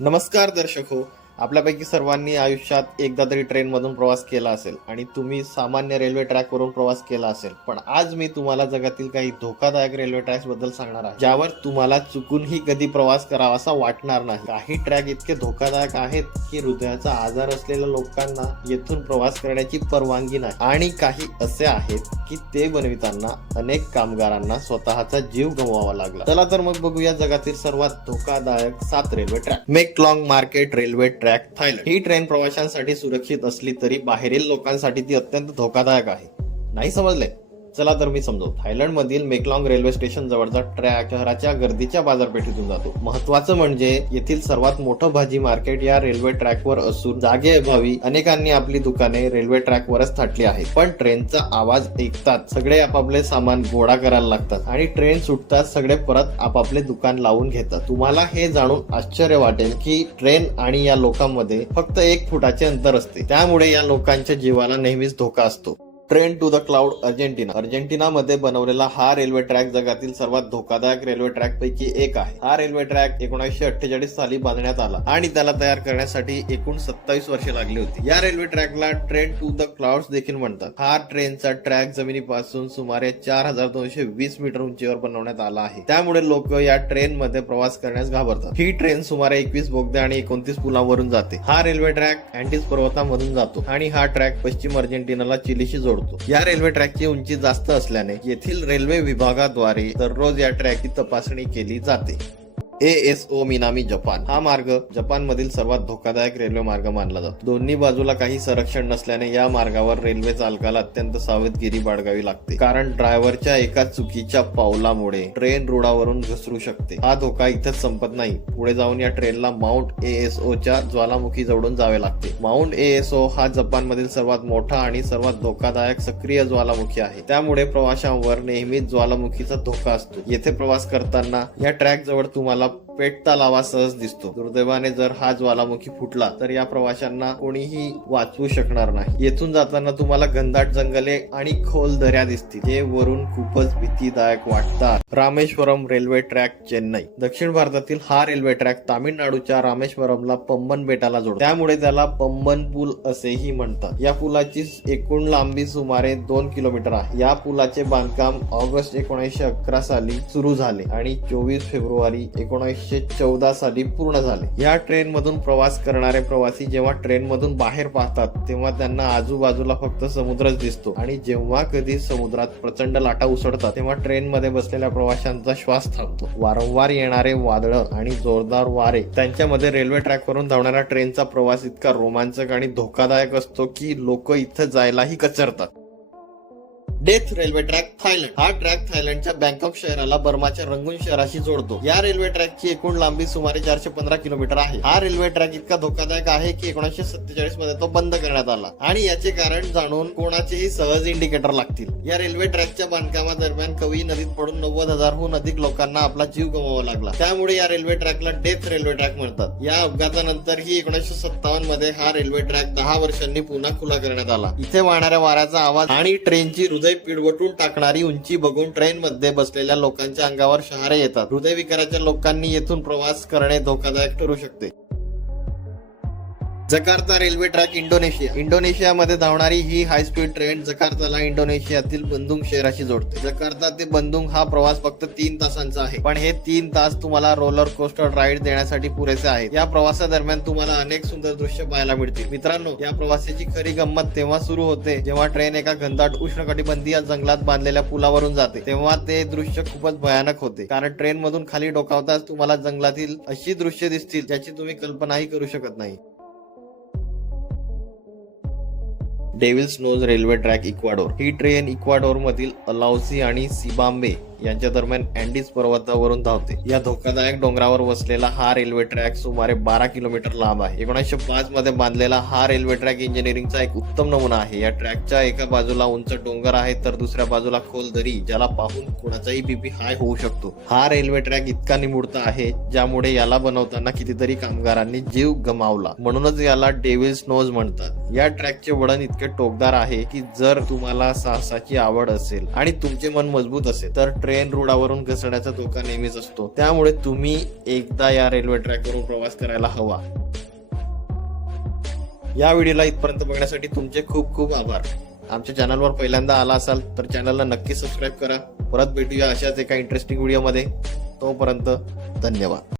नमस्कार दर्शक हो. आपल्यापैकी सर्वांनी आयुष्यात एकदा तरी ट्रेनमधून प्रवास केला असेल आणि तुम्ही सामान्य रेल्वे ट्रॅकवरून प्रवास केला असेल. पण आज मी तुम्हाला जगातील काही धोकादायक रेल्वे ट्रॅक्स बद्दल सांगणार आहे, ज्यावर तुम्हाला चुकूनही कधी प्रवास करावासा वाटणार नाही. काही ट्रॅक इतके धोकादायक आहेत की हृदयाचा आजार असलेल्या लोकांना येथून प्रवास करण्याची परवानगी नाही, आणि काही असे आहेत की ते बनविताना अनेक कामगारांना स्वतःचा जीव गमवावा लागला. चला तर मग बघूया जगातील सर्वात धोकादायक 7 railway track. Maeklong market railway track, Thailand. ही ट्रेन प्रवाशांसाठी सुरक्षित असली तरी बाहेरील लोकांसाठी ती अत्यंत धोकादायक आहे. नाही समजले? चला तर मी समजवतो. थायलंड मधील मेकलॉंग रेल्वे स्टेशन जवळचा ट्रॅक शहराच्या गर्दीच्या बाजारपेठेतून जातो. महत्वाचं म्हणजे येथील सर्वात मोठं भाजी मार्केट या रेल्वे ट्रॅकवर असून जागेअभावी अनेकांनी आपली दुकाने रेल्वे ट्रॅकवरच थाटली आहेत. पण ट्रेनचा आवाज ऐकतात सगळे आपापले सामान गोळा करायला लागतात आणि ट्रेन सुटताच सगळे परत आपापले दुकान लावून घेतात. तुम्हाला हे जाणून आश्चर्य वाटेल की ट्रेन आणि या लोकांमध्ये फक्त 1 फुटाचे अंतर असते. त्यामुळे या लोकांच्या जीवाला नेहमीच धोका असतो. Train to the cloud, Argentina. अर्जेंटिनामध्ये बनवलेला हा रेल्वे ट्रॅक जगातील सर्वात धोकादायक रेल्वे ट्रॅक पैकी एक आहे. हा रेल्वे ट्रॅक 1948 साली बांधण्यात आला आणि त्याला तयार करण्यासाठी एकूण 27 वर्षे लागली होती. या रेल्वे ट्रॅकला ट्रेन टू द क्लाउड्स देखील म्हणतात. हा ट्रेनचा ट्रॅक जमिनीपासून सुमारे 4220 मीटर उंचीवर बनवण्यात आला आहे. त्यामुळे लोक या ट्रेन मध्ये प्रवास करण्यास घाबरतात. ही ट्रेन सुमारे 21 बोगदे आणि 29 पुलांवरून जाते. हा रेल्वे ट्रॅक अँडीज पर्वतामधून जातो आणि हा ट्रॅक पश्चिम अर्जेंटिनाला चिलीशी जोडतो. या रेल्वे ट्रॅकची उंची जास्त असल्याने येथील रेल्वे विभागाद्वारे दररोज या ट्रॅकची तपासणी केली जाते. ASO Minami, Japan. हा मार्ग जपान मधील सर्वात धोकादायक रेल्वे मार्ग मानला जातो. दोन्ही बाजूला काही संरक्षण नसल्याने या मार्गावर रेल्वे चालकाला अत्यंत सावधगिरी बाळगावी लागते, कारण ड्रायव्हरच्या एका चुकीच्या पावलामुळे ट्रेन रुळावरून घसरू शकते. हा धोका इथेच संपत नाही. पुढे जाऊन या ट्रेनला माउंट ASO च्या ज्वालामुखी जवळून जावे लागते. माउंट ASO हा जपान मधील सर्वात मोठा आणि सर्वात धोकादायक सक्रिय ज्वालामुखी आहे. त्यामुळे प्रवाशांवर नेहमीच ज्वालामुखीचा धोका असतो. येथे प्रवास करताना या ट्रॅक जवळ तुम्हाला पेटता लावा सहज दिसतो. दुर्दैवाने जर हा ज्वालामुखी फुटला तर या प्रवाशांना कोणीही वाचवू शकणार नाही. येथून जाताना तुम्हाला घनदाट जंगले आणि खोल दऱ्या दिसतील, जे वरून खूपच भीतीदायक वाटतात. Rameswaram railway track, Chennai. दक्षिण भारतातील हा रेल्वे ट्रॅक तामिळनाडूच्या रामेश्वरमला पंबन बेटाला जोडतो. त्यामुळे त्याला पंबन पूल असेही म्हणतात. या पुलाची एकूण लांबी सुमारे 2 किलोमीटर आहे. या पुलाचे बांधकाम ऑगस्ट 1911 साली सुरू झाले आणि 24 फेब्रुवारी 1914 साली पूर्ण झाले. या ट्रेन मधून प्रवास करणारे प्रवासी जेव्हा ट्रेन मधून बाहेर पाहतात तेव्हा त्यांना आजूबाजूला फक्त समुद्रच दिसतो, आणि जेव्हा कधी समुद्रात प्रचंड लाटा उसळतात तेव्हा ट्रेन मध्ये बसलेल्या प्रवाशांचा श्वास थांबतो. वारंवार येणारे वादळ आणि जोरदार वारे त्यांच्यामध्ये रेल्वे ट्रॅक वरून धावणाऱ्या ट्रेनचा प्रवास इतका रोमांचक आणि धोकादायक असतो की लोक इथं जायलाही कचरतात. Death railway track, Thailand. हा ट्रॅक थायलंडच्या बँकॉक शहराला बर्माच्या रंगून शहराशी जोडतो. या रेल्वे ट्रॅकची एकूण लांबी सुमारे 415 किलोमीटर आहे. हा रेल्वे ट्रॅक इतका धोकादायक आहे की 1947 मध्ये तो बंद करण्यात आला, आणि याचे कारण जाणून कोणाचेही सहज इंडिकेटर लागतील. या रेल्वे ट्रॅकच्या बांधकामादरम्यान कवी नदीत पडून 90,000हून अधिक लोकांना आपला जीव गमवावा लागला. त्यामुळे या रेल्वे ट्रॅकला डेथ रेल्वे ट्रॅक म्हणतात. या अपघातानंतरही 1957 मध्ये हा रेल्वे ट्रॅक 10 वर्षांनी पुन्हा खुला करण्यात आला. इथे वाहणाऱ्या वाऱ्याचा आवाज आणि ट्रेनची हृदय पिळवटून टाकणारी उंची बघून ट्रेन मध्ये बसलेल्या लोकांच्या अंगावर शहारे येतात. हृदयविकाराच्या लोकांनी येथून प्रवास करणे धोकादायक ठरू शकते. Jakarta railway track, Indonesia. इंडोनेशियामध्ये धावणारी ही हाय स्पीड ट्रेन जकार्ताला इंडोनेशियातील बंदुंग शहराशी जोडते. जकार्ता ते बंदुंग हा प्रवास फक्त 3 तासांचा आहे, पण हे 3 तास तुम्हाला रोलर कोस्टर राईड देण्यासाठी पुरेसे आहेत. या प्रवासादरम्यान तुम्हाला अनेक सुंदर दृश्य पाहायला मिळतील. मित्रांनो, या प्रवासाची खरी गंमत तेव्हा सुरू होते जेव्हा ट्रेन एका घनदाट उष्णकटिबंधीय जंगलात बांधलेल्या पुलावरून जाते. तेव्हा ते दृश्य खूपच भयानक होते, कारण ट्रेन मधून खाली डोकावताच तुम्हाला जंगलातील अशी दृश्य दिसतील ज्याची तुम्ही कल्पनाही करू शकत नाही. Devil's Nose railway track, Ecuador. ही ट्रेन इक्वाडोर मधील अलाउसी आणि सिबाम्बे यांच्या दरम्यान अँडीज पर्वतावरून धावते. या धोकादायक डोंगरावर वसलेला हा रेल्वे ट्रॅक सुमारे 12 किलोमीटर लांब आहे. 1905 मध्ये बांधलेला हा रेल्वे ट्रॅक इंजिनिअरिंगचा एक उत्तम नमुना आहे. या ट्रॅकच्या एका बाजूला उंच डोंगर आहे तर दुसऱ्या बाजूला खोल दरी, ज्याला पाहून कोणाचाही बीपी हाय होऊ शकतो. हा रेल्वे ट्रॅक इतका निमुळता आहे ज्यामुळे याला बनवताना कितीतरी कामगारांनी जीव गमावला. म्हणूनच याला डेव्हिल्स नोज म्हणतात. या ट्रॅकचे वळण इतके टोकदार आहे की जर तुम्हाला साहसाची आवड असेल आणि तुमचे मन मजबूत असेल तर ट्रेन रुळावरून घसरण्याचा धोका नेहमीच असतो. त्यामुळे तुम्ही एकदा या रेल्वे ट्रॅकवरून प्रवास करायला हवा. या व्हिडिओला इथपर्यंत बघण्यासाठी तुमचे खूप खूप आभार. आमच्या चॅनलवर पहिल्यांदा आला असाल तर चॅनलला नक्की सबस्क्राईब करा. परत भेटूया अशाच एका इंटरेस्टिंग व्हिडिओमध्ये. तोपर्यंत धन्यवाद.